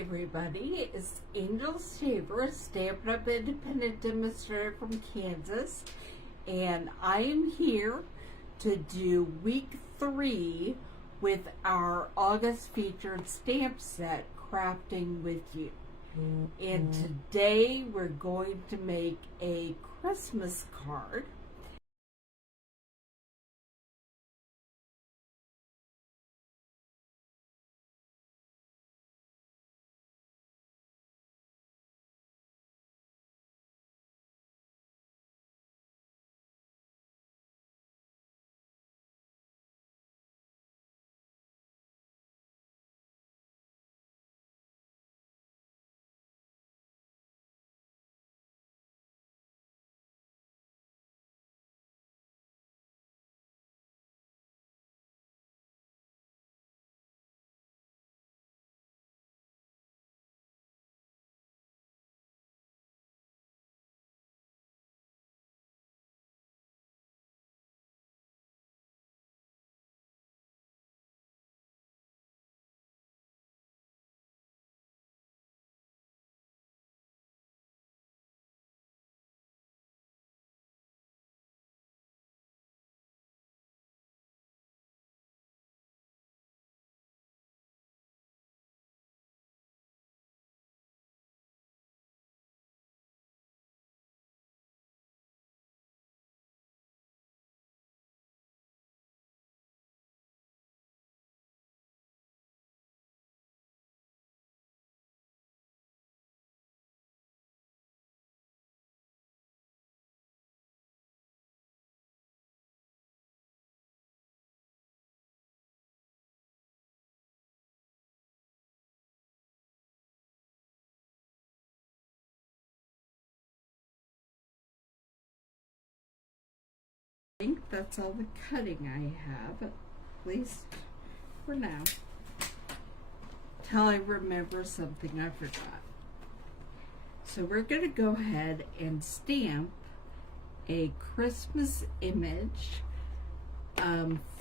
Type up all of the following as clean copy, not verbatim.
everybody, it's Angelstamps, Stampin Up independent demonstrator from Kansas, and I am here to do week 3 with our August featured stamp set, Crafting with You. And today we're going to make a Christmas card. I think that's all the cutting I have, at least for now, till I remember something I forgot. So we're going to go ahead and stamp a Christmas image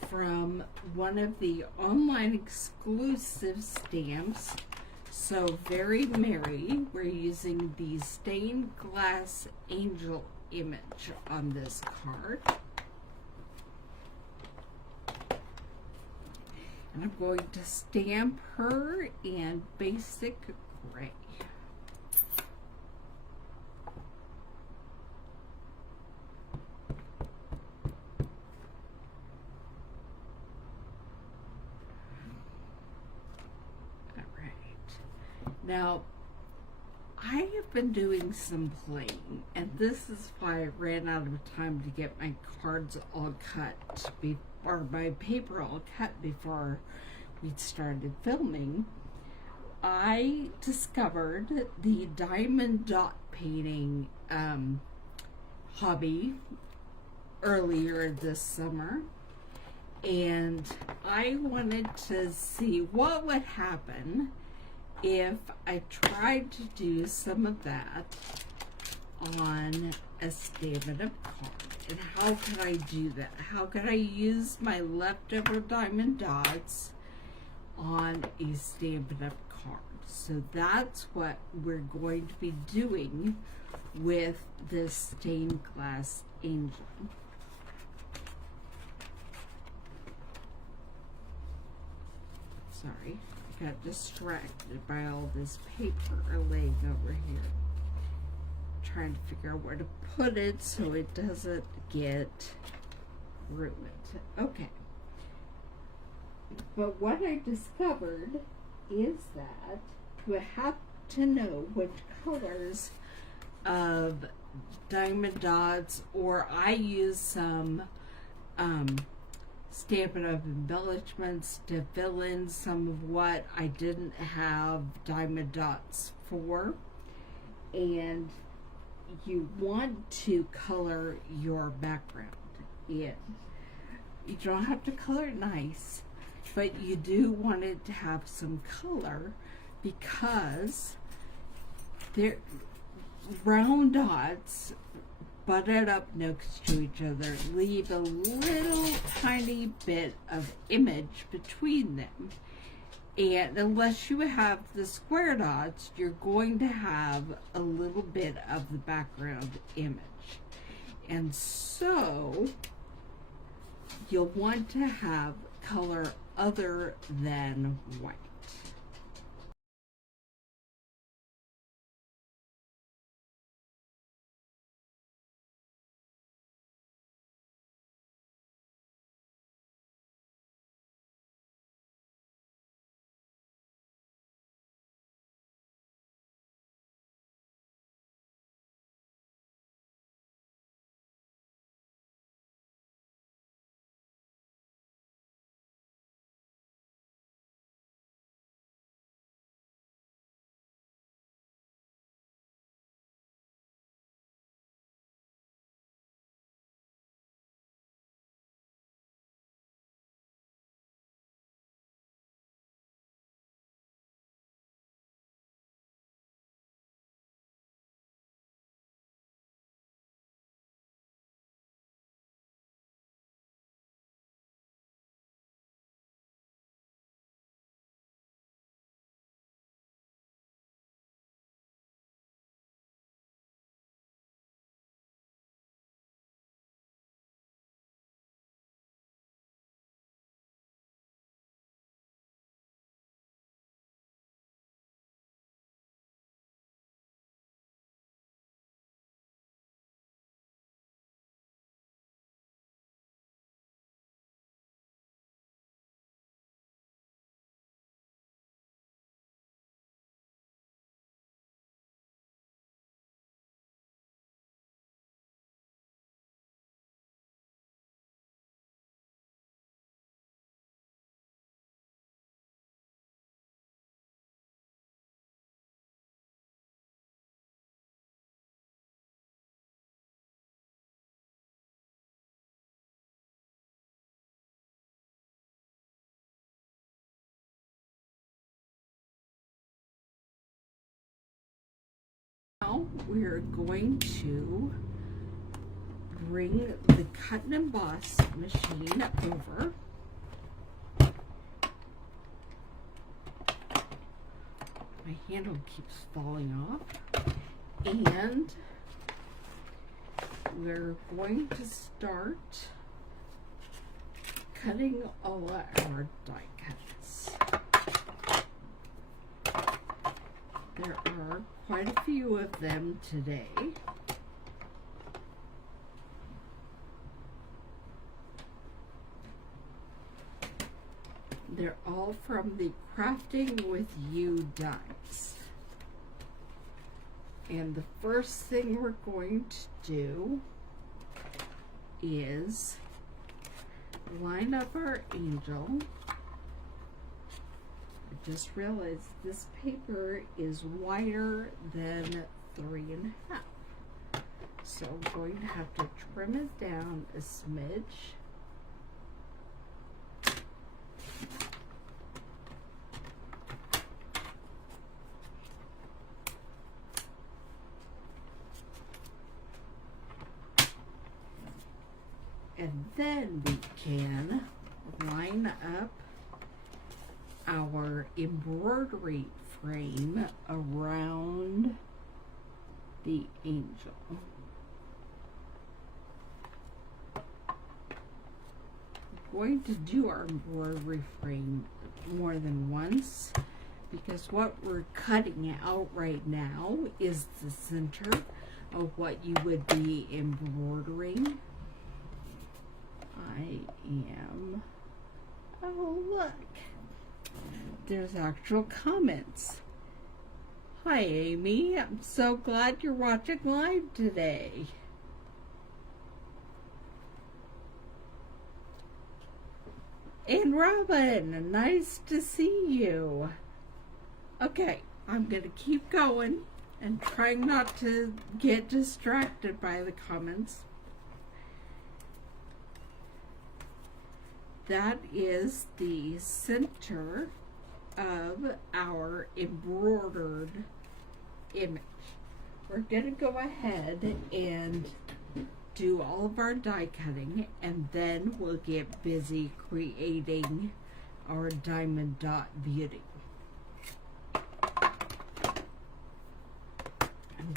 from one of the online exclusive stamps, So Very Merry. We're using the stained glass angel image on this card. And I'm going to stamp her in basic gray. All right. Now, I have been doing some playing, and this is why I ran out of time to get my cards all cut or my paper all cut before we started filming. I discovered the diamond dot painting hobby earlier this summer, and I wanted to see what would happen if I tried to do some of that on a Stampin' Up card. And how could I do that? How could I use my leftover diamond dots on a Stampin' Up card? So that's what we're going to be doing with this stained glass angel. Sorry, I got distracted by all this paper laying over here. Trying to figure out where to put it so it doesn't get ruined. Okay. But what I discovered is that you have to know which colors of diamond dots, or I use some Stampin' Up embellishments to fill in some of what I didn't have diamond dots for. And you want to color your background in. You don't have to color it nice, but you do want it to have some color, because they're round dots butted up next to each other leave a little tiny bit of image between them. And unless you have the square dots, you're going to have a little bit of the background image. And so you'll want to have color other than white. Now we're going to bring the cut and emboss machine over. My handle keeps falling off. And we're going to start cutting all our die cuts. There are quite a few of them today. They're all from the Crafting with You dies. And the first thing we're going to do is line up our angel. I just realized this paper is wider than 3.5. So I'm going to have to trim it down a smidge. And then we can line up our embroidery frame around the angel. We're going to do our embroidery frame more than once because what we're cutting out right now is the center of what you would be embroidering. I am, oh look, there's actual comments. Hi Amy, I'm so glad you're watching live today. And Robin, nice to see you. Okay, I'm gonna keep going and trying not to get distracted by the comments. That is the center of our embroidered image. We're going to go ahead and do all of our die cutting, and then we'll get busy creating our diamond dot beauty.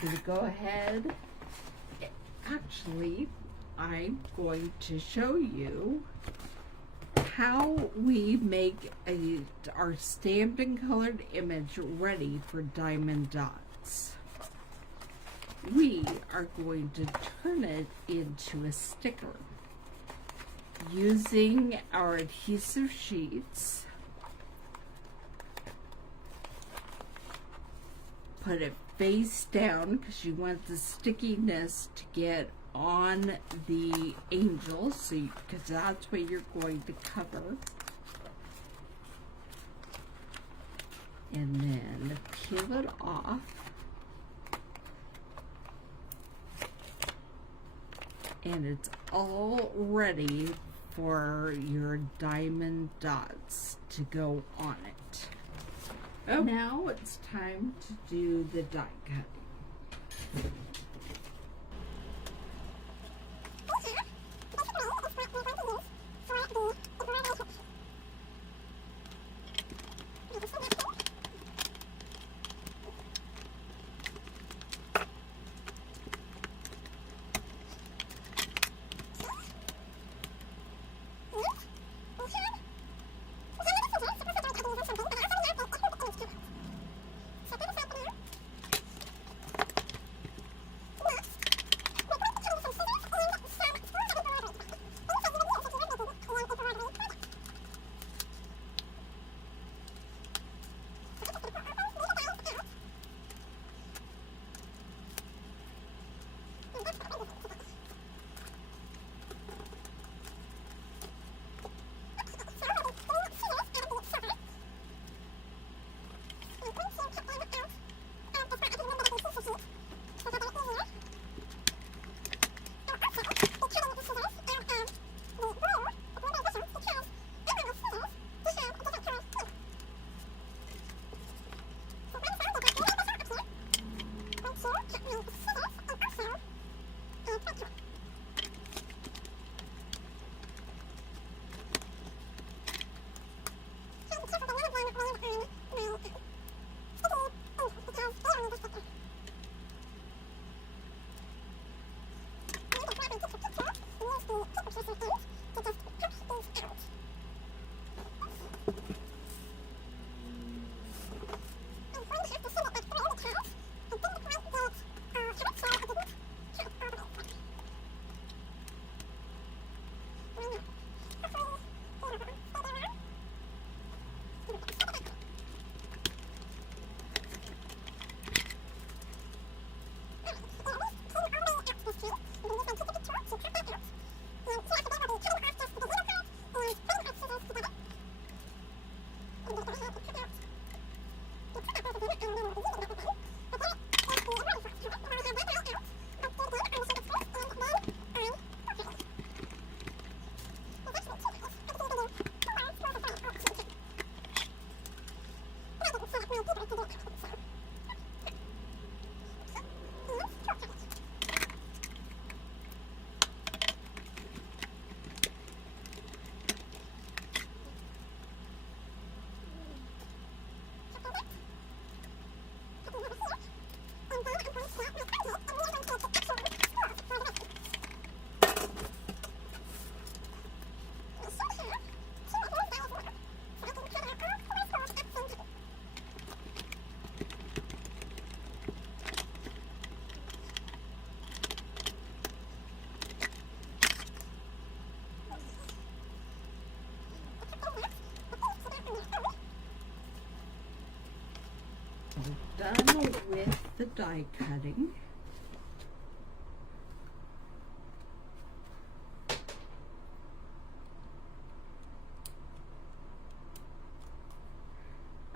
going to go ahead. Actually, I'm going to show you how we make our stamped and colored image ready for diamond dots. We are going to turn it into a sticker using our adhesive sheets. Put it face down because you want the stickiness to get on the angel, because that's what you're going to cover. And then peel it off. And it's all ready for your diamond dots to go on it. Oh. Now it's time to do the die cutting. We're done with the die cutting.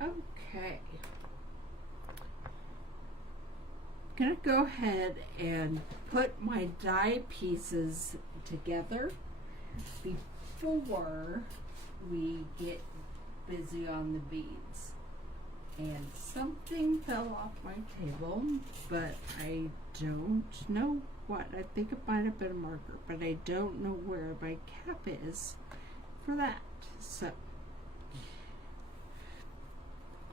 Okay. I'm going to go ahead and put my die pieces together before we get busy on the beads. And something fell off my table, but I don't know what. I think it might have been a marker, but I don't know where my cap is for that. So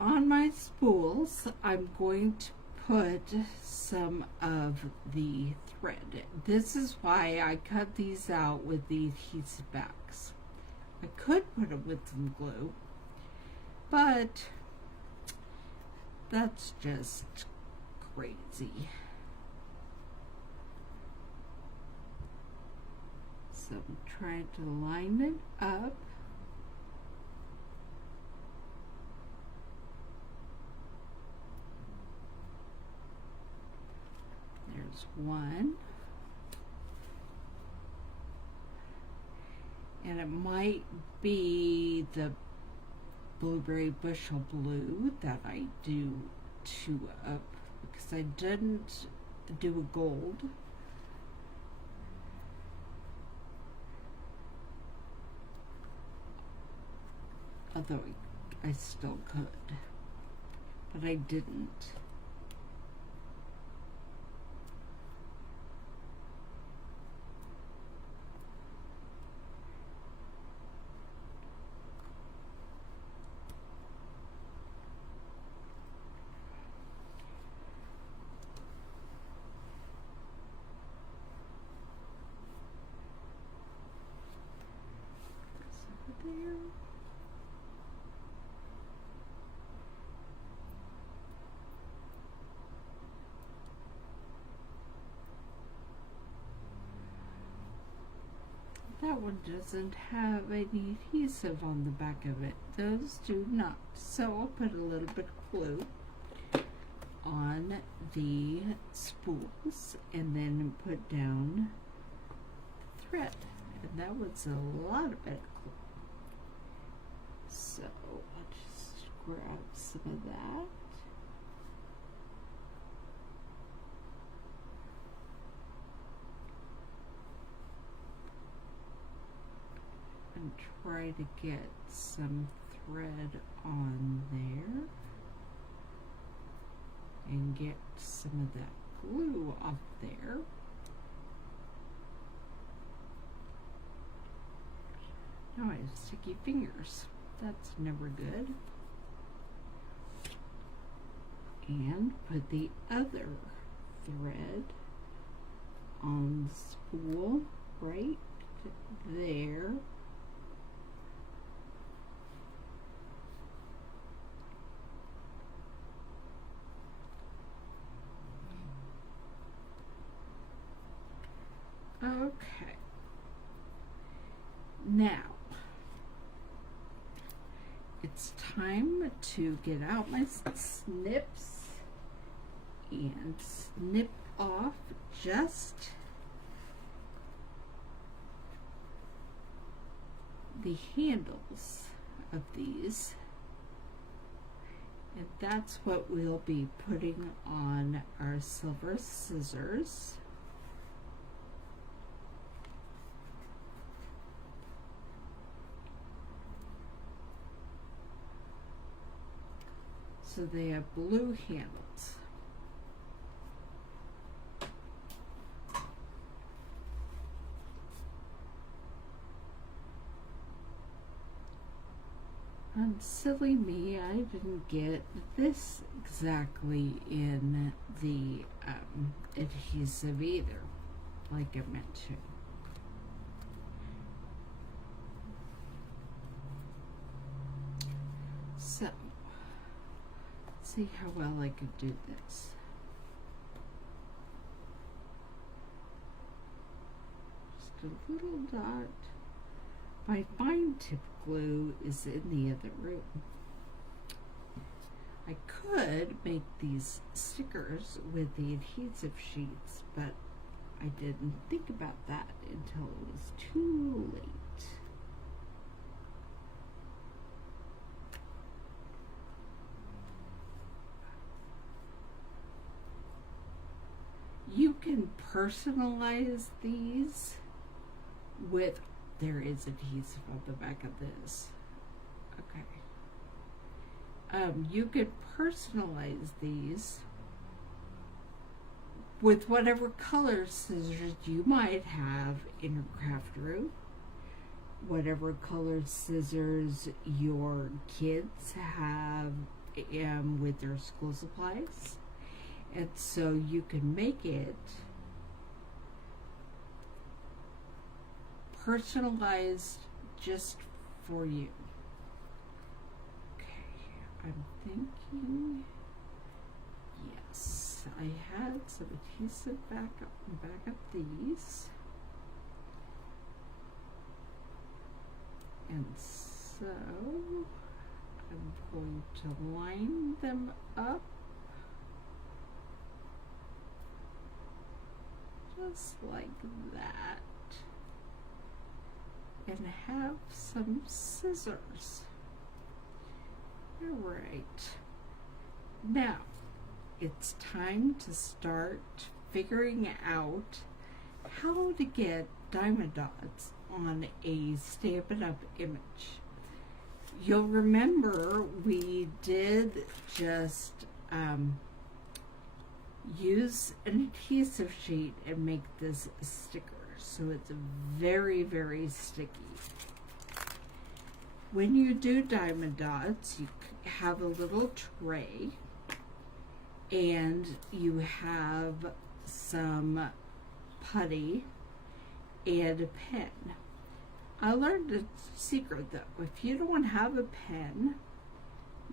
on my spools, I'm going to put some of the thread. This is why I cut these out with the adhesive backs. I could put them with some glue, but that's just crazy. So I'm trying to line it up. There's one. And it might be the blueberry bushel blue that I do two up, because I didn't do a gold. Although I still could, but I didn't. There. That one doesn't have any adhesive on the back of it. Those do not. So I'll put a little bit of glue on the spools and then put down the thread. And that was a lot of it. So I'll just grab some of that. And try to get some thread on there. And get some of that glue off there. Now I have sticky fingers. That's never good. And put the other thread on the spool right there. Okay. Now, it's time to get out my snips and snip off just the handles of these. And that's what we'll be putting on our silver scissors. So they have blue handles. And silly me, I didn't get this exactly in the adhesive either, like I meant to. So, let's see how well I could do this. Just a little dot. My fine tip glue is in the other room. I could make these stickers with the adhesive sheets, but I didn't think about that until it was too late. You can personalize these with, there is adhesive on the back of this. Okay. You could personalize these with whatever color scissors you might have in your craft room, whatever color scissors your kids have with their school supplies, And so you can make it personalized just for you. Okay, I'm thinking, yes, I had some adhesive back up these. And so I'm going to line them up just like that and have some scissors. All right, now it's time to start figuring out how to get diamond dots on a Stampin' Up image. You'll remember we did just use an adhesive sheet and make this a sticker, so it's very, very sticky. When you do diamond dots, you have a little tray and you have some putty and a pen. I learned a secret though. If you don't have a pen,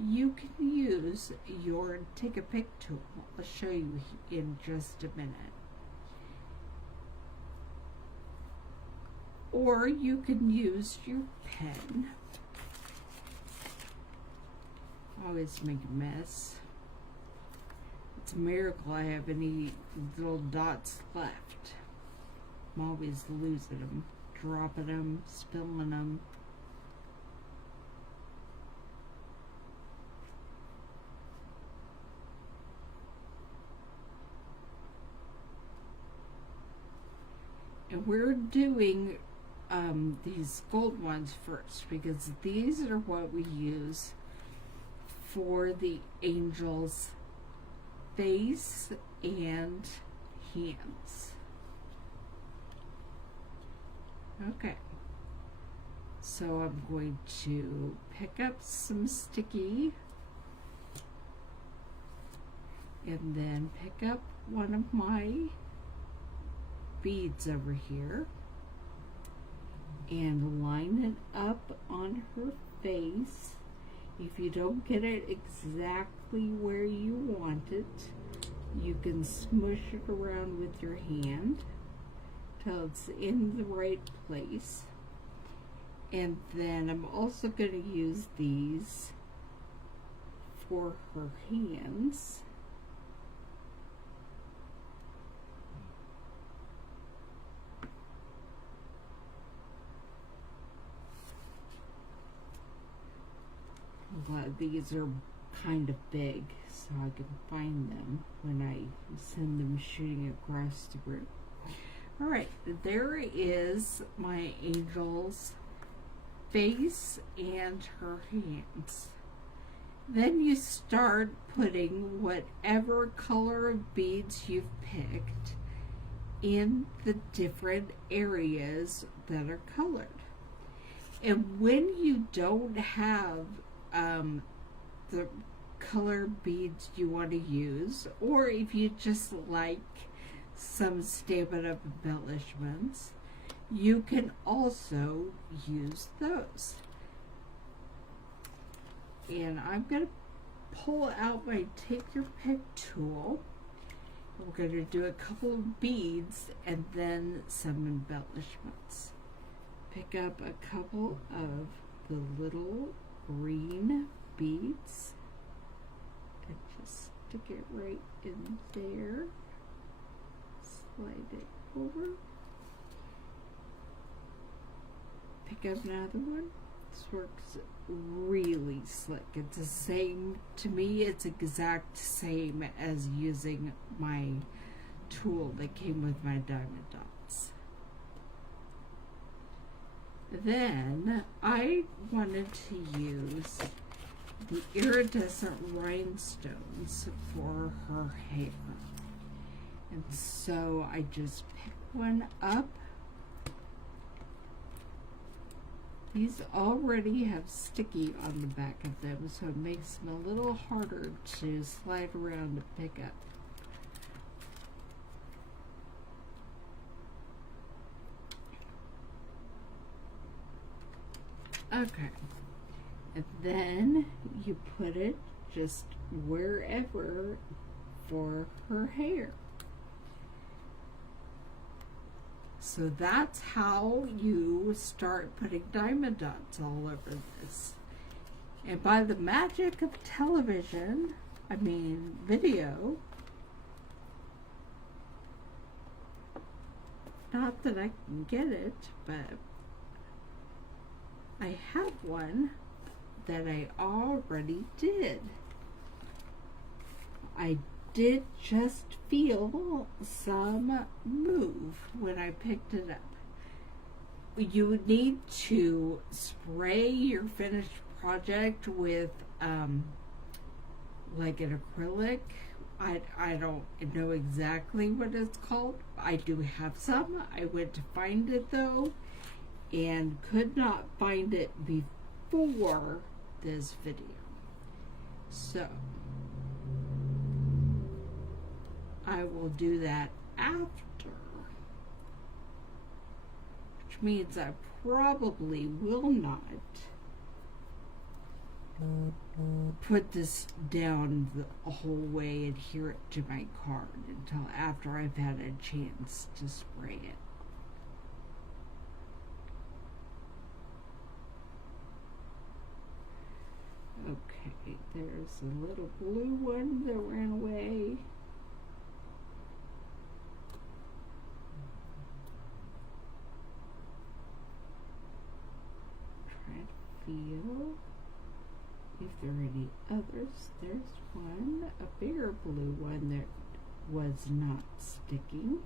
you can use your take a pick tool. I'll show you in just a minute. Or you can use your pen. I always make a mess. It's a miracle I have any little dots left. I'm always losing them, dropping them, spilling them. And we're doing these gold ones first because these are what we use for the angel's face and hands. Okay, so I'm going to pick up some sticky and then pick up one of my beads over here and line it up on her face. If you don't get it exactly where you want it, you can smush it around with your hand till it's in the right place. And then I'm also going to use these for her hands. I'm glad these are kind of big so I can find them when I send them shooting across the room. Alright, there is my angel's face and her hands. Then you start putting whatever color of beads you've picked in the different areas that are colored. And when you don't have the color beads you want to use, or if you just like some Stampin' Up embellishments, you can also use those. And I'm going to pull out my take your pick tool. We're going to do a couple of beads and then some embellishments. Pick up a couple of the little green beads and just stick it right in there. Slide it over. Pick up another one. This works really slick. It's the same, to me it's exact same as using my tool that came with my diamond dots. Then I wanted to use the iridescent rhinestones for her hair. And so I just pick one up. These already have sticky on the back of them, so it makes them a little harder to slide around to pick up. Okay. And then you put it just wherever for her hair. So that's how you start putting diamond dots all over this. And by the magic of television, I mean video, not that I can get it, but I have one that I already did. I did just feel some move when I picked it up. You would need to spray your finished project with like an acrylic. I don't know exactly what it's called. I do have some. I went to find it though and could not find it before this video. So I will do that after, which means I probably will not put this down the whole way, adhere it to my card until after I've had a chance to spray it. Okay, there's a little blue one that ran away. Try to feel if there are any others. There's one, a bigger blue one that was not sticking.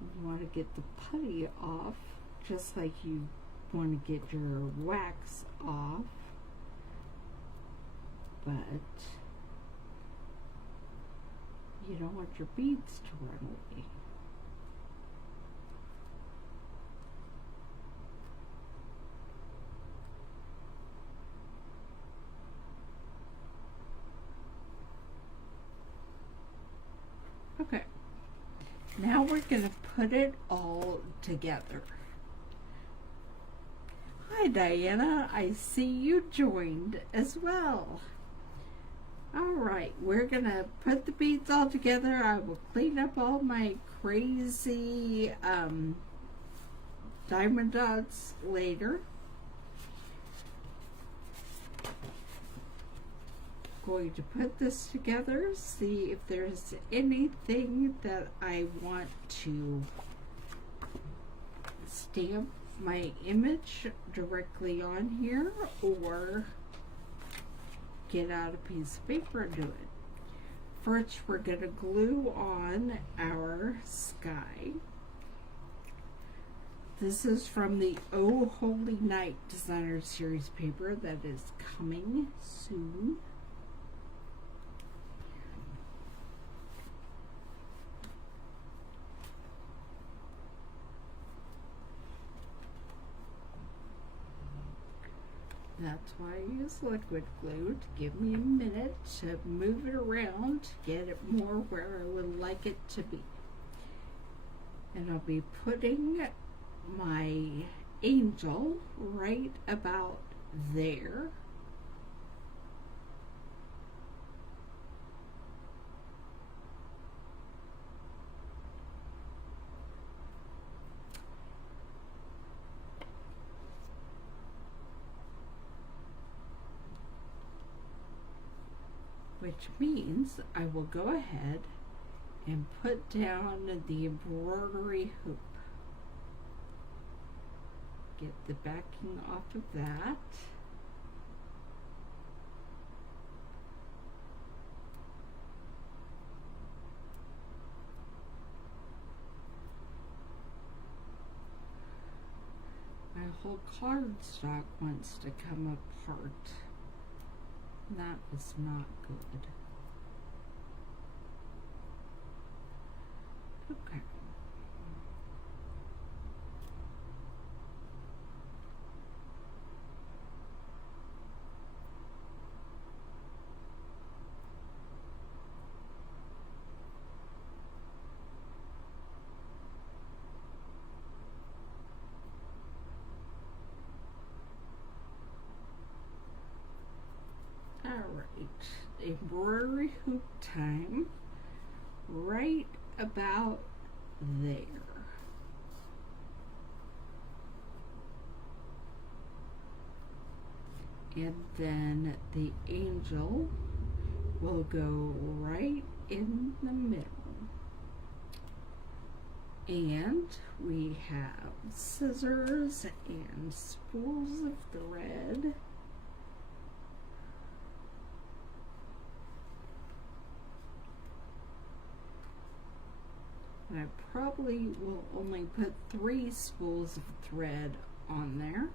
You want to get the putty off, just like you want to get your wax off, but you don't want your beads to run away. Okay. Now we're going to put it all together. Hi Diana, I see you joined as well. Alright, we're going to put the beads all together. I will clean up all my crazy diamond dots later. Going to put this together, see if there's anything that I want to stamp my image directly on here or get out a piece of paper and do it. First, we're going to glue on our sky. This is from the Oh Holy Night Designer Series paper that is coming soon. That's why I use liquid glue, to give me a minute to move it around, to get it more where I would like it to be. And I'll be putting my angel right about there. Which means I will go ahead and put down the embroidery hoop. Get the backing off of that. My whole cardstock wants to come apart. That is not good. Okay. Alright, embroidery hoop time, right about there. And then the angel will go right in the middle. And we have scissors and spools of thread. I probably will only put 3 spools of thread on there.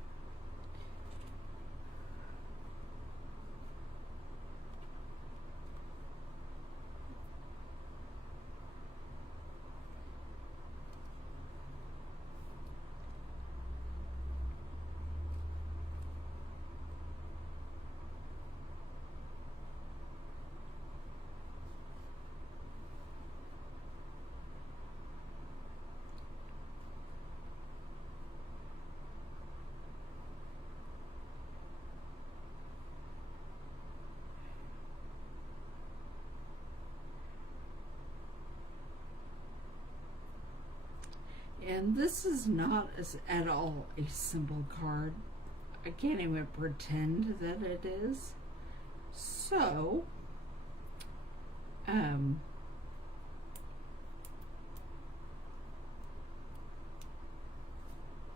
And this is not at all a simple card. I can't even pretend that it is. So,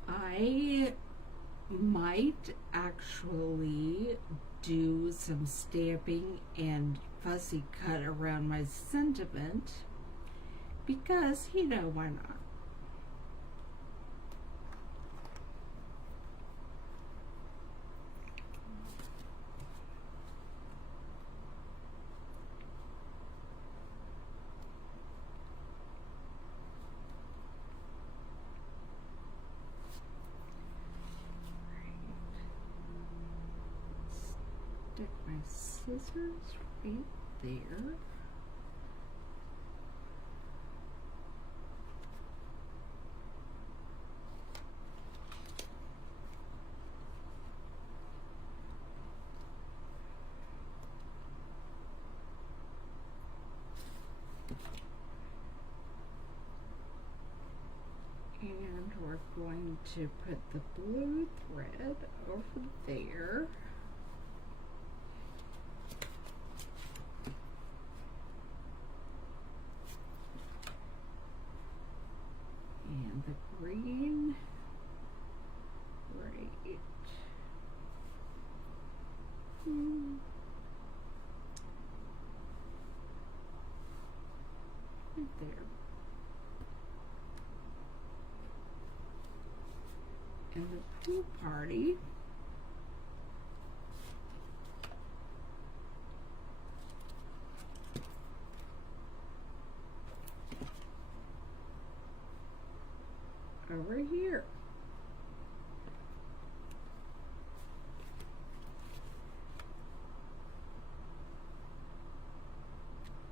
I might actually do some stamping and fussy cut around my sentiment because, you know, why not? Stick my scissors right there. And we're going to put the blue thread over there. And the green right right there. And the pool party over here.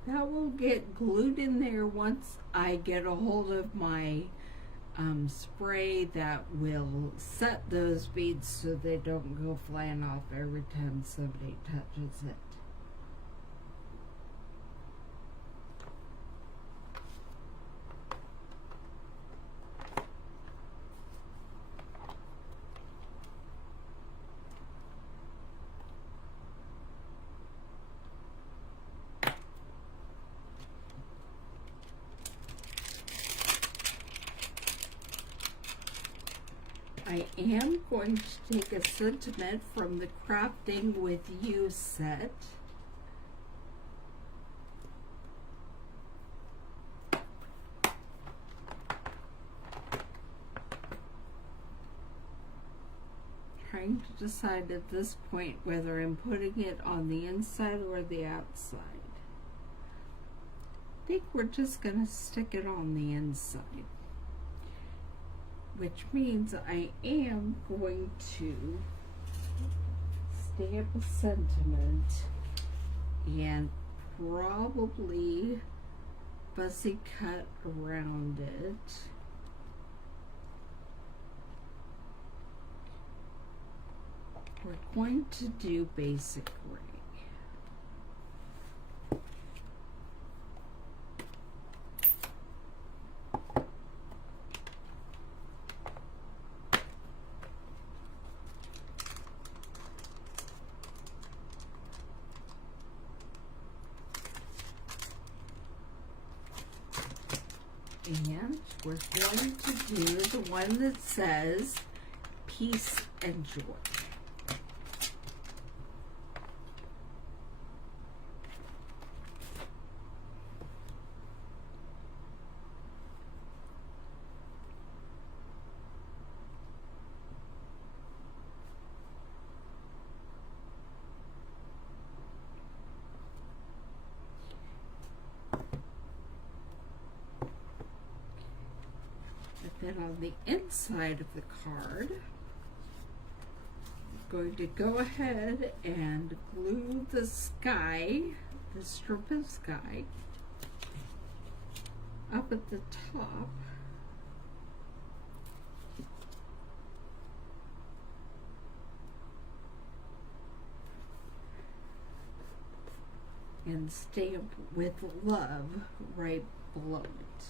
That will get glued in there once I get a hold of my spray that will set those beads so they don't go flying off every time somebody touches it. I am going to take a sentiment from the Crafting with You set. Trying to decide at this point whether I'm putting it on the inside or the outside. I think we're just going to stick it on the inside, which means I am going to stamp a sentiment and probably fussy cut around it. We're going to do basic ring. And we're going to do the one that says peace and joy. Then on the inside of the card, I'm going to go ahead and glue the sky, the strip of sky, up at the top. And stamp with love right below it.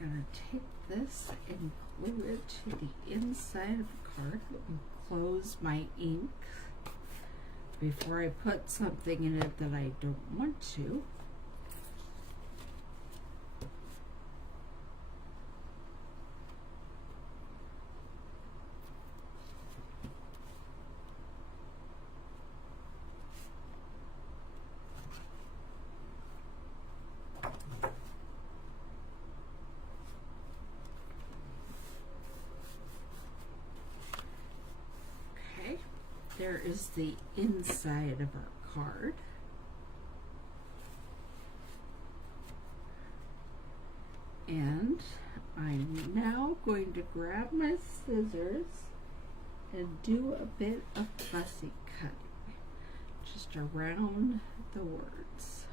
I'm going to take this and glue it to the inside of the card and close my ink before I put something in it that I don't want to. There is the inside of our card. And I'm now going to grab my scissors and do a bit of fussy cutting just around the words.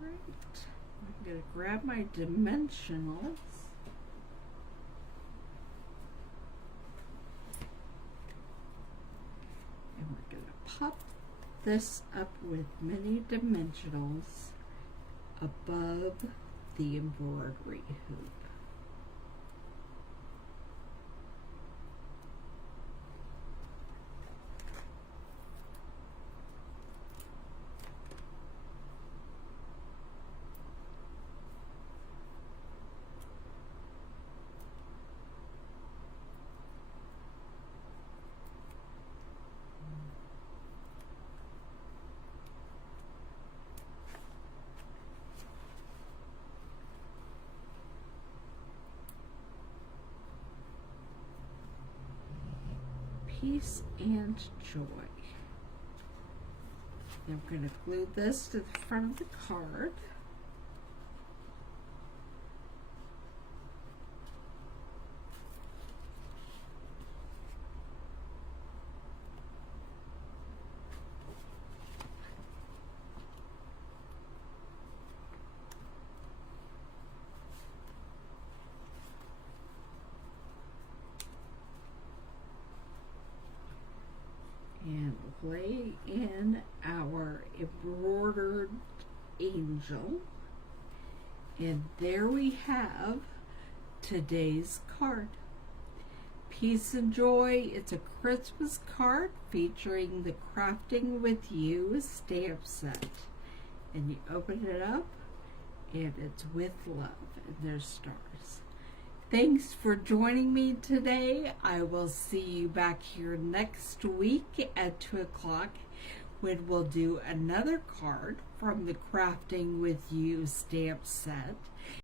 I'm going to grab my dimensionals and we're going to pop this up with mini dimensionals above the embroidery hoop. Peace and joy. Then we're going to glue this to the front of the card. And lay in our embroidered angel. And there we have today's card. Peace and Joy. It's a Christmas card featuring the Crafting with You stamp set. And you open it up and it's with love and there's stars. Thanks for joining me today. I will see you back here next week at 2 o'clock when we'll do another card from the Crafting with You stamp set.